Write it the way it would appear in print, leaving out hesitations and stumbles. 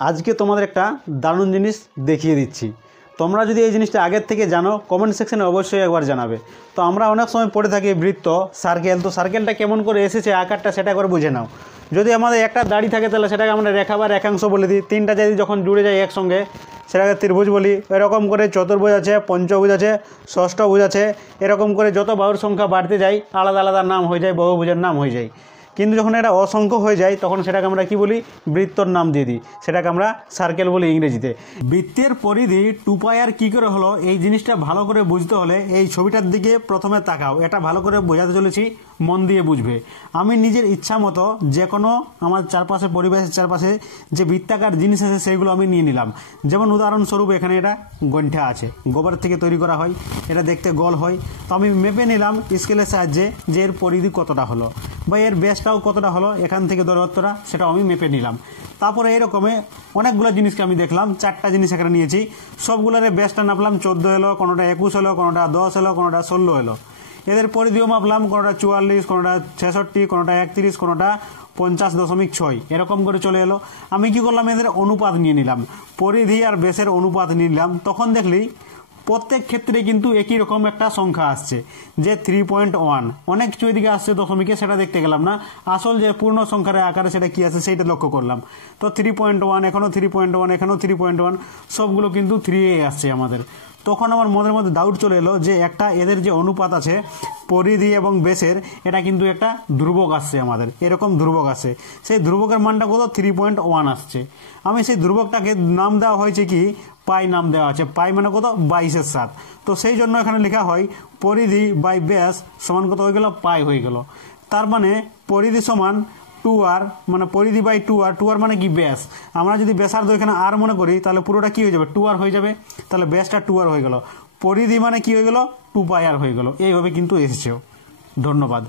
আজকে তোমাদের একটা দারুণ জিনিস দেখিয়ে দিচ্ছি। তোমরা যদি এই জিনিসটা আগের থেকে জানো কমেন্ট সেকশনে অবশ্যই একবার জানাবে। তো আমরা অনেক সময় পড়ে থাকি বৃত্ত, সার্কেল। তো সার্কেলটা কেমন করে এসেছে আকারটা সেটা করে বুঝে নাও। যদি আমাদের একটা দাড়ি থাকে তাহলে সেটাকে আমরা রেখা বা রেখাংশ বলে দিই। তিনটা যদি যখন জুড়ে যায় একসঙ্গে সেটাকে ত্রিভুজ বলি। এরকম করে চতুর্ভুজ আছে, পঞ্চভুজ আছে, ষষ্ঠভুজ আছে। এরকম করে যত বাহুর সংখ্যা বাড়তে যায় আলাদা আলাদা নাম হয়ে যায়, বহুভুজের নাম হয়ে যায়। কিন্তু যখন এটা অসংখ্য হয়ে যায় তখন সেটাকে আমরা কি বলি, বৃত্তর নাম দিয়ে দিই। সেটাকে আমরা সার্কেল বলি ইংরেজিতে। বৃত্তের পরিধি 2π আর কী করে হলো এই জিনিসটা ভালো করে বুঝতে হলে এই ছবিটার দিকে প্রথমে তাকাও। এটা ভালো করে বোঝাতে চলেছি, মন দিয়ে বুঝবে। আমি নিজের ইচ্ছা মতো যে কোনো আমার চারপাশে, পরিবেশের চারপাশে যে বৃত্তাকার জিনিস আছে সেগুলো আমি নিয়ে নিলাম। যেমন উদাহরণস্বরূপ এখানে এটা গণ্ঠা আছে, গোবর থেকে তৈরি করা হয়, এটা দেখতে গোল হয়। তো আমি মেপে নিলাম স্কেলের সাহায্যে যে এর পরিধি কতটা হলো বা এর বেসটাও কতটা হলো, এখান থেকে দূরত্বটা সেটাও আমি মেপে নিলাম। তারপরে এরকমে অনেকগুলো জিনিসকে আমি দেখলাম, 4টা জিনিস এখানে নিয়েছি। সবগুলোর বেসটা নাপলাম, 14 হলো, কোনোটা 21 হলো, কোনোটা 10 হলো, কোনোটা 16 হলো। এদের পরিধিও মাপলাম, কোনোটা 44, কোনোটা 66, কোনোটা 31, কোনোটা 50.6 এরকম করে চলে এলো। আমি কি করলাম, এদের অনুপাত নিয়ে নিলাম, পরিধি আর বেসের অনুপাত নিয়ে নিলাম। তখন দেখলি প্রত্যেক ক্ষেত্রে কিন্তু একই রকম একটা সংখ্যা আসছে, যে 3.1। অনেক কিছু এদিকে আসছে দশমিকে, সেটা দেখতে গেলাম না। আসল যে পূর্ণ সংখ্যার আকারে সেটা কি আছে সেইটা লক্ষ্য করলাম। তো 3.1, এখনও 3.1, এখনও 3.1, সবগুলো কিন্তু 3 আসছে আমাদের। তখন আমার মনের মধ্যে ডাউট চলে এলো যে একটা এদের যে অনুপাত আছে পরিধি এবং বেসের, এটা কিন্তু একটা ধ্রুবক আসছে আমাদের, এরকম ধ্রুবক আসে। সেই ধ্রুবকের মানটা কত, 3.1 আসছে। আমি সেই ধ্রুবকটাকে নাম দেওয়া হয়েছে কি, পাই নাম দেওয়া আছে। পাই মানে কত, 22/7। তো সেই জন্য এখানে লেখা হয় পরিধি বাই ব্যাস সমান কত হয়ে গেল, পাই হয়ে গেল। তার মানে পরিধি সমান 2r, মানে পরিধি বাই 2r। 2r মানে কি, ব্যাস। আমরা যদি ব্যাসার্ধ এখানে আর মনে করি তাহলে পুরোটা কি হয়ে যাবে, 2r হয়ে যাবে। তাহলে ব্যাসটা 2r হয়ে গেল। পরিধি মানে কি হয়ে গেল, 2πr হয়ে গেল। এইভাবে কিন্তু এসেছে। ধন্যবাদ।